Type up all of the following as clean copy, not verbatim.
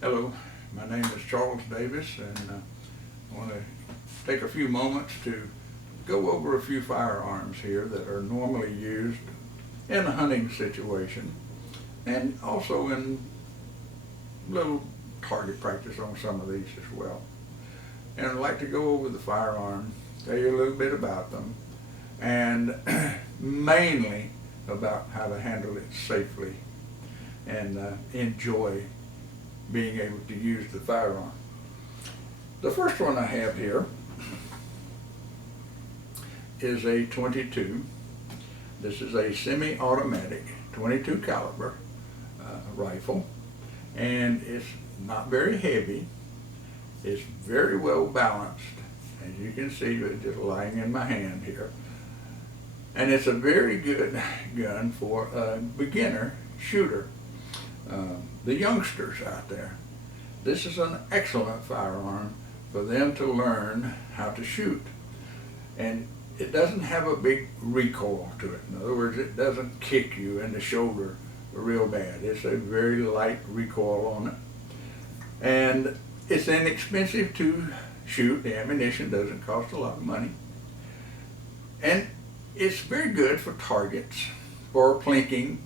Hello, my name is Charles Davis, and I want to take a few moments to go over a few firearms here that are normally used in a hunting situation and also in little target practice on some of these as well. And I'd like to go over the firearm, tell you a little bit about them, and mainly about how to handle it safely and enjoy being able to use the firearm. The first one I have here is a 22. This is a semi-automatic 22 caliber rifle, and it's not very heavy. It's very well balanced, as you can see, it's just lying in my hand here. And it's a very good gun for a beginner shooter. The youngsters out there, this is an excellent firearm for them to learn how to shoot. And it doesn't have a big recoil to it. In other words, it doesn't kick you in the shoulder real bad. It's a very light recoil on it. And it's inexpensive to shoot. The ammunition doesn't cost a lot of money. And it's very good for targets, for plinking,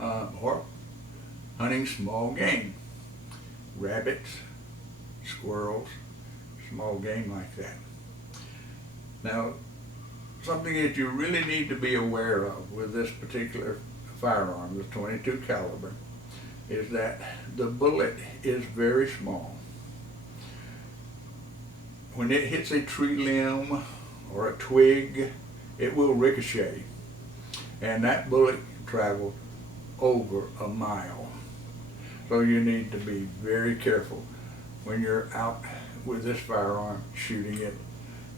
or hunting small game, rabbits, squirrels, small game like that. Now, something that you really need to be aware of with this particular firearm, the 22 caliber, is that the bullet is very small. When it hits a tree limb or a twig, it will ricochet, and that bullet can travel over a mile. So you need to be very careful when you're out with this firearm shooting it.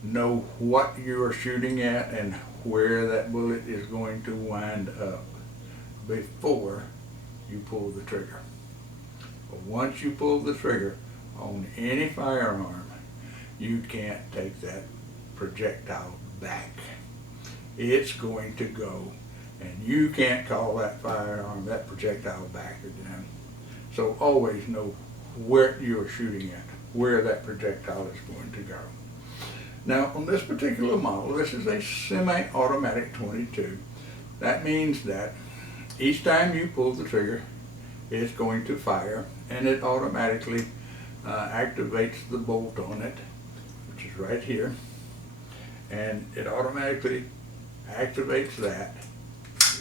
Know what you are shooting at and where that bullet is going to wind up before you pull the trigger. But once you pull the trigger on any firearm, you can't take that projectile back. It's going to go, and you can't call that firearm, that projectile back again. So always know where you're shooting at, where that projectile is going to go. Now, on this particular model, this is a semi-automatic 22. That means that each time you pull the trigger, it's going to fire, and it automatically activates the bolt on it, which is right here, and it automatically activates that,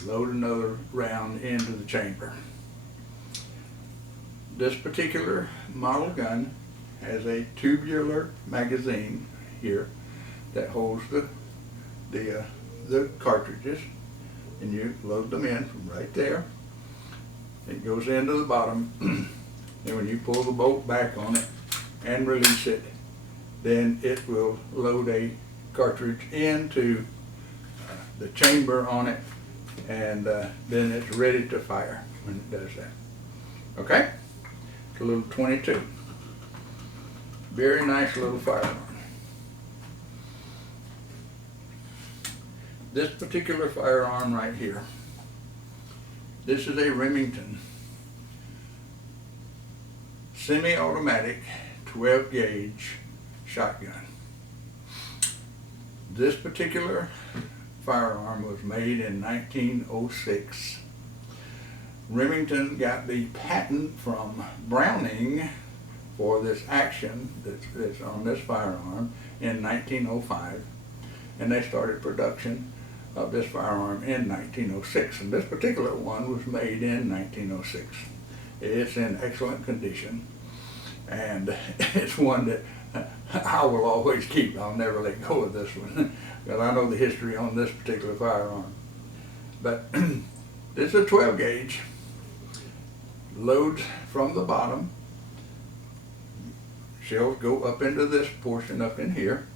load another round into the chamber. This particular model gun has a tubular magazine here that holds the cartridges, and you load them in from right there. It goes into the bottom, and when you pull the bolt back on it and release it, then it will load a cartridge into the chamber on it, and then it's ready to fire when it does that. Okay? It's a little 22. Very nice little firearm. This particular firearm right here, this is a Remington semi-automatic 12 gauge shotgun. This particular firearm was made in 1906. Remington got the patent from Browning for this action that's on this firearm in 1905, and they started production of this firearm in 1906, and this particular one was made in 1906. It's in excellent condition, and it's one that I will always keep. I'll never let go of this one because I know the history on this particular firearm. But this is a 12 gauge, loads from the bottom, shells go up into this portion up in here,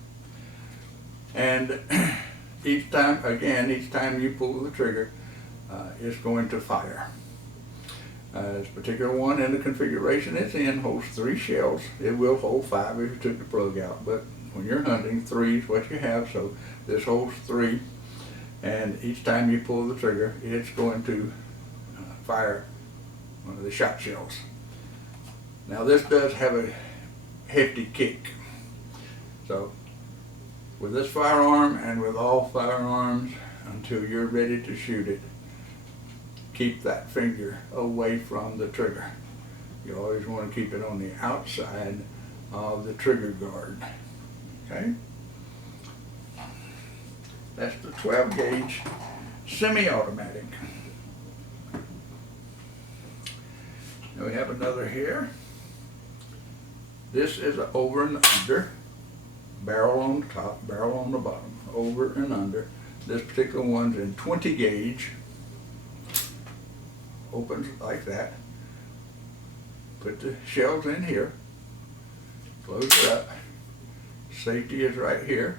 and each time you pull the trigger, it's going to fire. This particular one in the configuration it's in holds 3 shells. It will hold 5 if you took the plug out, but when you're hunting, 3 is what you have, so this holds 3, and each time you pull the trigger, it's going to fire one of the shot shells. Now this does have a hefty kick. So with this firearm and with all firearms, until you're ready to shoot it, keep that finger away from the trigger. You always want to keep it on the outside of the trigger guard. Okay? That's the 12 gauge semi-automatic. Now we have another here. This is an over and under, barrel on the top, barrel on the bottom, over and under. This particular one's in 20 gauge. Opens like that. Put the shells in here. Close it up. Safety is right here.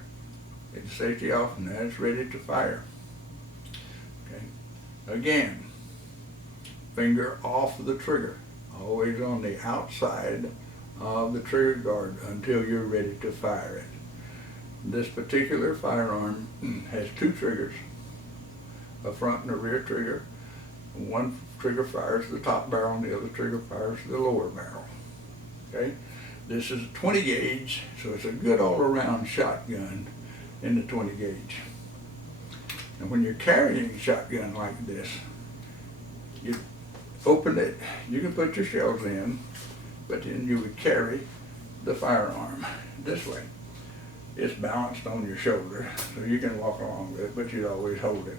Get the safety off, and then it's ready to fire. Okay. Again, finger off the trigger. Always on the outside of the trigger guard until you're ready to fire it. This particular firearm has two triggers, a front and a rear trigger. One trigger fires the top barrel and the other trigger fires the lower barrel. Okay? This is a 20 gauge, so it's a good all-around shotgun in the 20 gauge. And when you're carrying a shotgun like this, you open it, you can put your shells in, but then you would carry the firearm this way. It's balanced on your shoulder, so you can walk along with it, but you always hold it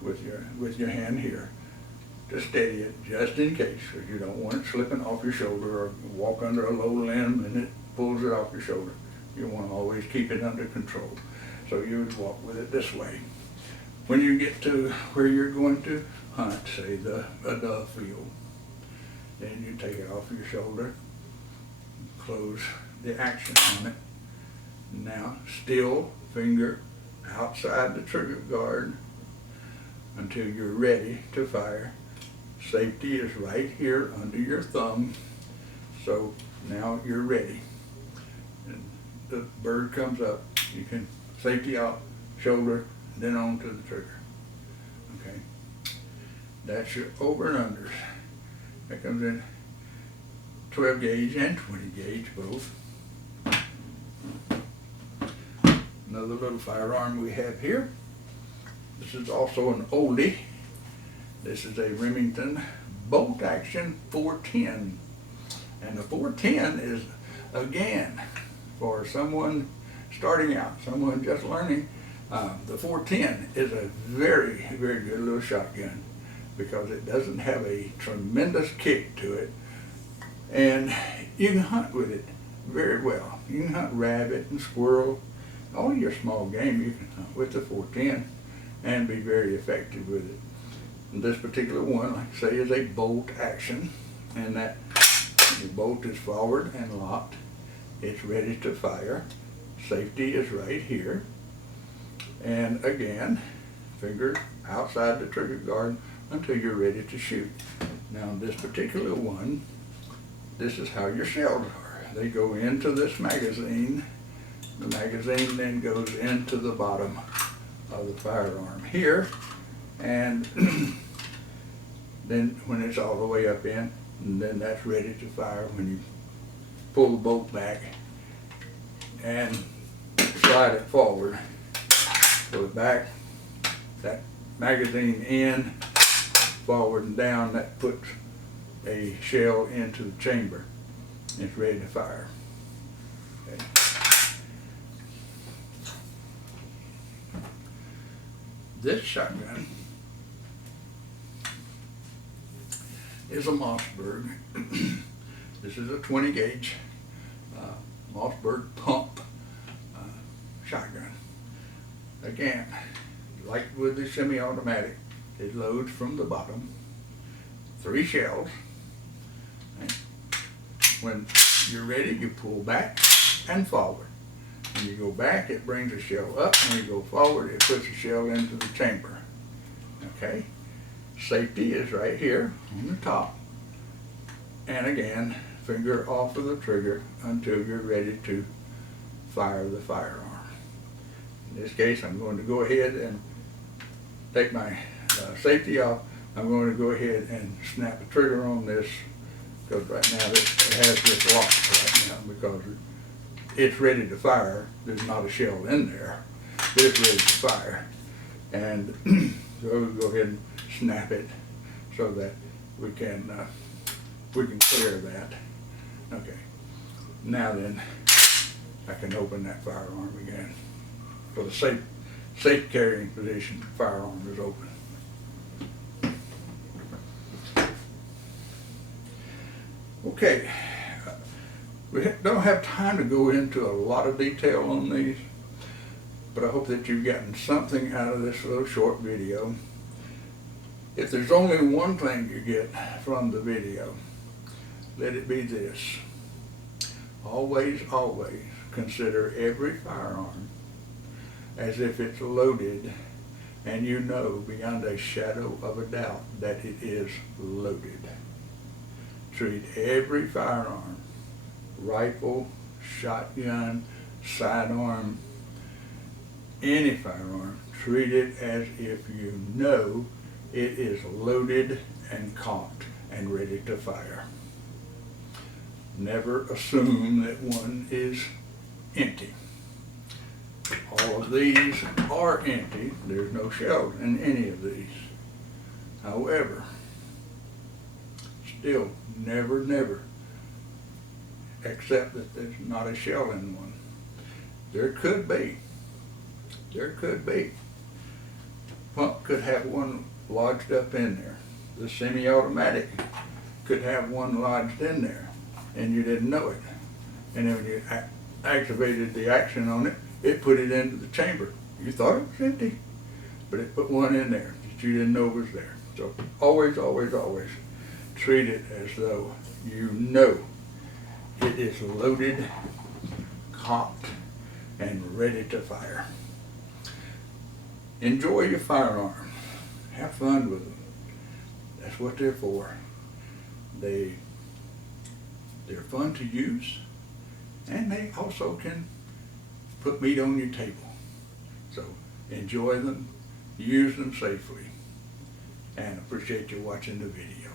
with your hand here to steady it, just in case, because you don't want it slipping off your shoulder or walk under a low limb and it pulls it off your shoulder. You want to always keep it under control. So you would walk with it this way. When you get to where you're going to hunt, say a dove field, then you take it off your shoulder, close the action on it. Now, still finger outside the trigger guard until you're ready to fire. Safety is right here under your thumb. So now you're ready. And the bird comes up, you can safety out, shoulder, then on to the trigger. Okay. That's your over and unders. That comes in 12 gauge and 20 gauge both. Another little firearm we have here. This is also an oldie. This is a Remington bolt action 410. And the 410 is, again, for someone starting out, someone just learning, the 410 is a very, very good little shotgun because it doesn't have a tremendous kick to it. And you can hunt with it very well. You can hunt rabbit and squirrel, all your small game you can hunt with the 410 and be very effective with it. And this particular one, like I say, is a bolt action, and that the bolt is forward and locked. It's ready to fire. Safety is right here. And again, finger outside the trigger guard until you're ready to shoot. Now this particular one, this is how your shells are. They go into this magazine. The magazine then goes into the bottom of the firearm here, and then when it's all the way up in, and then that's ready to fire when you pull the bolt back and slide it forward. Pull it back, that magazine in, forward and down, that puts a shell into the chamber. It's ready to fire. Okay. This shotgun is a Mossberg. This is a 20 gauge Mossberg pump shotgun. Again, like with the semi-automatic, it loads from the bottom, 3 shells. Okay. When you're ready, you pull back and forward. When you go back, it brings a shell up. When you go forward, it puts a shell into the chamber. Okay? Safety is right here on the top. And again, finger off of the trigger until you're ready to fire the firearm. In this case, I'm going to go ahead and take my safety off. I'm going to go ahead and snap the trigger on this because right now it has this lock right now because it's ready to fire. There's not a shell in there, but it's ready to fire. And so we'll go ahead and snap it so that we can clear that. Okay. Now then, I can open that firearm again. For the safe carrying position, firearm is open. Okay, we don't have time to go into a lot of detail on these, but I hope that you've gotten something out of this little short video. If there's only one thing you get from the video, let it be this. Always, always consider every firearm as if it's loaded, and you know beyond a shadow of a doubt that it is loaded. Treat every firearm, rifle, shotgun, sidearm, any firearm, treat it as if you know it is loaded and cocked and ready to fire. Never assume that one is empty. All of these are empty. There's no shells in any of these. However, still, never accept that there's not a shell in one. There could be. Pump could have one lodged up in there. The semi-automatic could have one lodged in there, and you didn't know it. And then when you activated the action on it, it put it into the chamber. You thought it was empty, but it put one in there that you didn't know was there. So always, always, always treat it as though you know it is loaded, cocked, and ready to fire. Enjoy your firearm. Have fun with them. That's what they're for. They're fun to use, and they also can put meat on your table. So enjoy them, use them safely, and appreciate you watching the video.